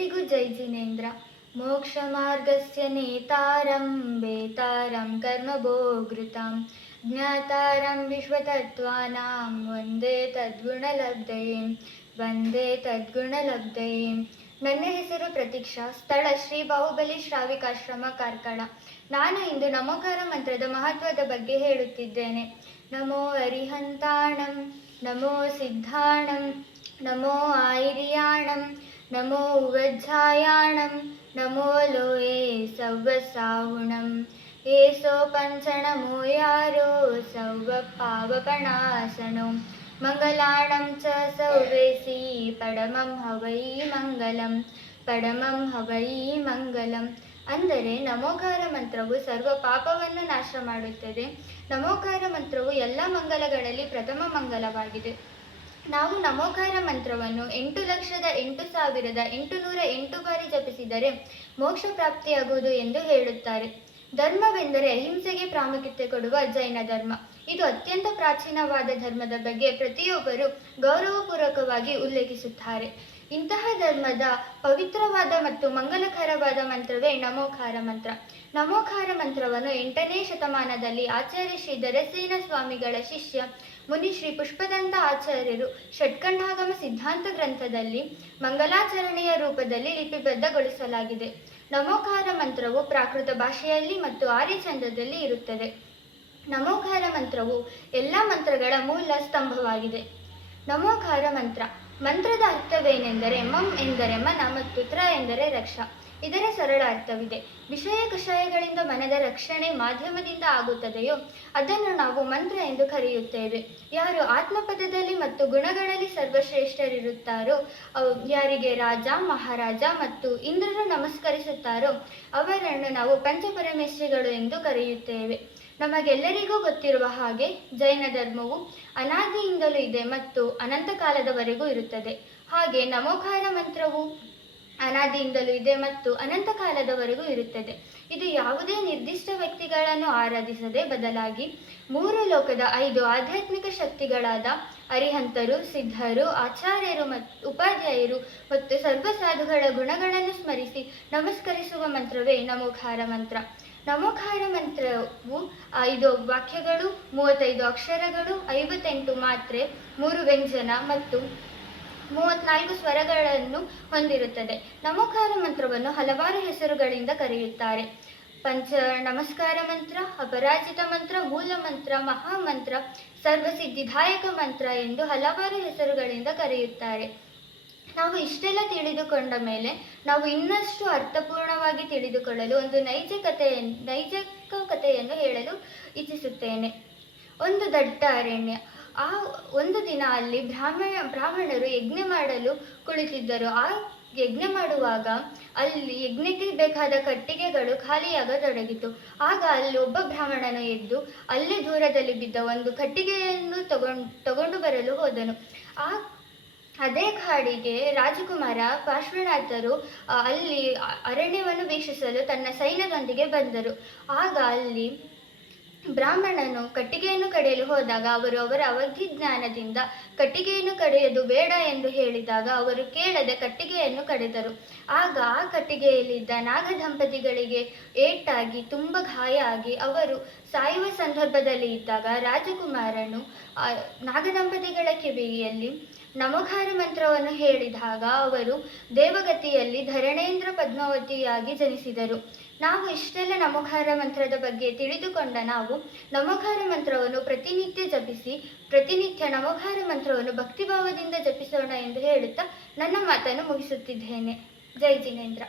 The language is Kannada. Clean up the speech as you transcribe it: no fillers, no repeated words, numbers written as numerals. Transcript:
ಎಲ್ಲರಿಗೂ ಜೈ ಜಿನೇಂದ್ರ. ಮೋಕ್ಷ ಮಾರ್ಗಸ್ಯ ನೇತಾರಂ ಬೇತಾರಂ ಕರ್ಮಭೋಗೃತಾಂ ಜ್ಞಾತಾರಂ ವಿಶ್ವತತ್ವಾನಾಂ ವಂದೇ ತದ್ಗುಣಲಬ್ಧಯೇ. ನನ್ನ ಹೆಸರು ಪ್ರತೀಕ್ಷಾ. ಸ್ಥಳ ಶ್ರೀ ಬಾಹುಬಲಿ ಶ್ರಾವಿಕಾಶ್ರಮ, ಕಾರ್ಕಳ. ನಾನು ಇಂದು ನಮೋಕಾರ ಮಂತ್ರದ ಮಹತ್ವದ ಬಗ್ಗೆ ಹೇಳುತ್ತಿದ್ದೇನೆ. ನಮೋ ಅರಿಹಂತಾಣಂ, ನಮೋ ಸಿದ್ಧಾಣಂ, ನಮೋ ಆಯಿರ್ಯಾಣಂ, ನಮೋ ಉವಜ್ಜಾಯಾಣಂ, ನಮೋ ಲೋಯೇ ಸವ್ವಸಾಹುಣಂ. ಏಸೋ ಪಂಚನಮೋ ಯಾರೋ ಸವ್ವ ಪಾವಪಣಾಸನೋ ಮಂಗಲಾಣಂ ಚ ಸೌವೇಸಿ ಪಡಮಂ ಹವೈ ಮಂಗಲಂ. ಅಂದರೆ ನಮೋಕಾರ ಮಂತ್ರವು ಸರ್ವ ಪಾಪವನ್ನು ನಾಶ ಮಾಡುತ್ತದೆ. ನಮೋಕಾರ ಮಂತ್ರವು ಎಲ್ಲ ಮಂಗಲಗಳಲ್ಲಿ ಪ್ರಥಮ ಮಂಗಲವಾಗಿದೆ. ನಾವು ನಮೋಕಾರ ಮಂತ್ರವನ್ನು 8,08,808 ಬಾರಿ ಜಪಿಸಿದರೆ ಮೋಕ್ಷ ಪ್ರಾಪ್ತಿಯಾಗುವುದು ಎಂದು ಹೇಳುತ್ತಾರೆ. ಧರ್ಮವೆಂದರೆ ಅಹಿಂಸೆಗೆ ಪ್ರಾಮುಖ್ಯತೆ ಕೊಡುವ ಜೈನ ಧರ್ಮ. ಇದು ಅತ್ಯಂತ ಪ್ರಾಚೀನವಾದ ಧರ್ಮದ ಬಗ್ಗೆ ಪ್ರತಿಯೊಬ್ಬರು ಗೌರವಪೂರ್ವಕವಾಗಿ ಉಲ್ಲೇಖಿಸುತ್ತಾರೆ. ಇಂತಹ ಧರ್ಮದ ಪವಿತ್ರವಾದ ಮತ್ತು ಮಂಗಲಕರವಾದ ಮಂತ್ರವೇ ನಮೋಕಾರ ಮಂತ್ರ. ನಮೋಕಾರ ಮಂತ್ರವನ್ನು 8ನೇ ಶತಮಾನದಲ್ಲಿ ಆಚಾರ್ಯ ಶ್ರೀ ಧರಸೇನ ಸ್ವಾಮಿಗಳ ಶಿಷ್ಯ ಮುನಿ ಶ್ರೀ ಪುಷ್ಪದಂತ ಆಚಾರ್ಯರು ಷಟ್ಖಂಡಾಗಮ ಸಿದ್ಧಾಂತ ಗ್ರಂಥದಲ್ಲಿ ಮಂಗಲಾಚರಣೆಯ ರೂಪದಲ್ಲಿ ಲಿಪಿಬದ್ಧಗೊಳಿಸಲಾಗಿದೆ. ನಮೋಕಾರ ಮಂತ್ರವು ಪ್ರಾಕೃತ ಭಾಷೆಯಲ್ಲಿ ಮತ್ತು ಆರ್ಯಚಂದ್ರದಲ್ಲಿ ಇರುತ್ತದೆ. ನಮೋಕಾರ ಮಂತ್ರವು ಎಲ್ಲ ಮಂತ್ರಗಳ ಮೂಲ ಸ್ತಂಭವಾಗಿದೆ. ನಮೋಕಾರ ಮಂತ್ರದ ಅರ್ಥವೇನೆಂದರೆ ಮಂ ಎಂದರೆ ಮನ ಮತ್ತು ತ್ರ ಎಂದರೆ ರಕ್ಷ. ಇದರ ಸರಳ ಅರ್ಥವಿದೆ. ವಿಷಯ ಕಷಾಯಗಳಿಂದ ಮನದ ರಕ್ಷಣೆ ಮಾಧ್ಯಮದಿಂದ ಆಗುತ್ತದೆಯೋ ಅದನ್ನು ನಾವು ಮಂತ್ರ ಎಂದು ಕರೆಯುತ್ತೇವೆ. ಯಾರು ಆತ್ಮಪದದಲ್ಲಿ ಮತ್ತು ಗುಣಗಳಲ್ಲಿ ಸರ್ವಶ್ರೇಷ್ಠರಿರುತ್ತಾರೋ, ಯಾರಿಗೆ ರಾಜ, ಮಹಾರಾಜ ಮತ್ತು ಇಂದ್ರರು ನಮಸ್ಕರಿಸುತ್ತಾರೋ ಅವರನ್ನು ನಾವು ಪಂಚಪರಮೇಶ್ವರಿಗಳು ಎಂದು ಕರೆಯುತ್ತೇವೆ. ನಮಗೆಲ್ಲರಿಗೂ ಗೊತ್ತಿರುವ ಹಾಗೆ ಜೈನ ಧರ್ಮವು ಅನಾದಿಯಿಂದಲೂ ಇದೆ ಮತ್ತು ಅನಂತ ಕಾಲದವರೆಗೂ ಇರುತ್ತದೆ. ಹಾಗೆ ನಮೋಕಾರ ಮಂತ್ರವು ಅನಾದಿಯಿಂದಲೂ ಇದೆ ಮತ್ತು ಅನಂತ ಕಾಲದವರೆಗೂ ಇರುತ್ತದೆ. ಇದು ಯಾವುದೇ ನಿರ್ದಿಷ್ಟ ವ್ಯಕ್ತಿಗಳನ್ನು ಆರಾಧಿಸದೆ ಬದಲಾಗಿ 3 ಲೋಕದ 5 ಆಧ್ಯಾತ್ಮಿಕ ಶಕ್ತಿಗಳಾದ ಅರಿಹಂತರು, ಸಿದ್ಧರು, ಆಚಾರ್ಯರು ಮತ್ತು ಉಪಾಧ್ಯಾಯರು ಮತ್ತು ಸರ್ವಸಾಧುಗಳ ಗುಣಗಳನ್ನು ಸ್ಮರಿಸಿ ನಮಸ್ಕರಿಸುವ ಮಂತ್ರವೇ ನಮೋಕಾರ ಮಂತ್ರ. ನಮೋಕಾರ ಮಂತ್ರವು 5 ವಾಕ್ಯಗಳು, 35 ಅಕ್ಷರಗಳು, 58 ಮಾತ್ರೆ, 3 ವ್ಯಂಜನ ಮತ್ತು 34 ಸ್ವರಗಳನ್ನು ಹೊಂದಿರುತ್ತದೆ. ನಮೋಕಾರ ಮಂತ್ರವನ್ನು ಹಲವಾರು ಹೆಸರುಗಳಿಂದ ಕರೆಯುತ್ತಾರೆ. ಪಂಚ ನಮಸ್ಕಾರ ಮಂತ್ರ, ಅಪರಾಜಿತ ಮಂತ್ರ, ಮೂಲ ಮಂತ್ರ, ಮಹಾಮಂತ್ರ, ಸರ್ವಸಿದ್ಧಿದಾಯಕ ಮಂತ್ರ ಎಂದು ಹಲವಾರು ಹೆಸರುಗಳಿಂದ ಕರೆಯುತ್ತಾರೆ. ನಾವು ಇಷ್ಟೆಲ್ಲ ತಿಳಿದುಕೊಂಡ ಮೇಲೆ ನಾವು ಇನ್ನಷ್ಟು ಅರ್ಥಪೂರ್ಣವಾಗಿ ತಿಳಿದುಕೊಳ್ಳಲು ಒಂದು ನೈಜ ಕಥೆಯನ್ನು ಹೇಳಲು ಇಚ್ಛಿಸುತ್ತೇನೆ. ಒಂದು ದೊಡ್ಡ ಅರಣ್ಯ. ಆ ಒಂದು ದಿನ ಅಲ್ಲಿ ಬ್ರಾಹ್ಮಣರು ಯಜ್ಞ ಮಾಡಲು ಕುಳಿತಿದ್ದರು. ಆ ಯಜ್ಞ ಮಾಡುವಾಗ ಅಲ್ಲಿ ಯಜ್ಞಕ್ಕೆ ಬೇಕಾದ ಕಟ್ಟಿಗೆಗಳು ಖಾಲಿಯಾಗತೊಡಗಿತು. ಆಗ ಅಲ್ಲಿ ಒಬ್ಬ ಬ್ರಾಹ್ಮಣನು ಎದ್ದು ಅಲ್ಲೇ ದೂರದಲ್ಲಿ ಬಿದ್ದ ಒಂದು ಕಟ್ಟಿಗೆಯನ್ನು ತಗೊಂಡು ಬರಲು ಹೋದನು. ಅದೇ ಕಾಡಿಗೆ ರಾಜಕುಮಾರ ಪಾರ್ಶ್ವನಾಥರು ಅಲ್ಲಿ ಅರಣ್ಯವನ್ನು ವೀಕ್ಷಿಸಲು ತನ್ನ ಸೈನ್ಯದೊಂದಿಗೆ ಬಂದರು. ಆಗ ಅಲ್ಲಿ ಬ್ರಾಹ್ಮಣನು ಕಟ್ಟಿಗೆಯನ್ನು ಕಡಿಯಲು ಹೋದಾಗ ಅವರು ಅವರ ಅವಧಿಜ್ಞಾನದಿಂದ ಕಟ್ಟಿಗೆಯನ್ನು ಕಡಿಯೋದು ಬೇಡ ಎಂದು ಹೇಳಿದಾಗ ಅವರು ಕೇಳದೆ ಕಟ್ಟಿಗೆಯನ್ನು ಕಡಿದರು. ಆಗ ಆ ಕಟ್ಟಿಗೆಯಲ್ಲಿದ್ದ ನಾಗ ದಂಪತಿಗಳಿಗೆ ಏಟಾಗಿ ತುಂಬ ಗಾಯ ಆಗಿ ಅವರು ಸಾಯುವ ಸಂದರ್ಭದಲ್ಲಿ ಇದ್ದಾಗ ರಾಜಕುಮಾರನು ನಾಗದಂಪತಿಗಳ ಕಿವಿಯಲ್ಲಿ ನಮೋಕಾರ ಮಂತ್ರವನ್ನು ಹೇಳಿದಾಗ ಅವರು ದೇವಗತಿಯಲ್ಲಿ ಧರಣೇಂದ್ರ ಪದ್ಮಾವತಿಯಾಗಿ ಜನಿಸಿದರು. ನಾವು ಇಷ್ಟೆಲ್ಲ ನಮೋಕಾರ ಮಂತ್ರದ ಬಗ್ಗೆ ತಿಳಿದುಕೊಂಡ ನಾವು ನಮೋಕಾರ ಮಂತ್ರವನ್ನು ಪ್ರತಿನಿತ್ಯ ಜಪಿಸಿ ಪ್ರತಿನಿತ್ಯ ನಮೋಕಾರ ಮಂತ್ರವನ್ನು ಭಕ್ತಿಭಾವದಿಂದ ಜಪಿಸೋಣ ಎಂದು ಹೇಳುತ್ತಾ ನನ್ನ ಮಾತನ್ನು ಮುಗಿಸುತ್ತಿದ್ದೇನೆ. ಜೈ ಜಿನೇಂದ್ರ.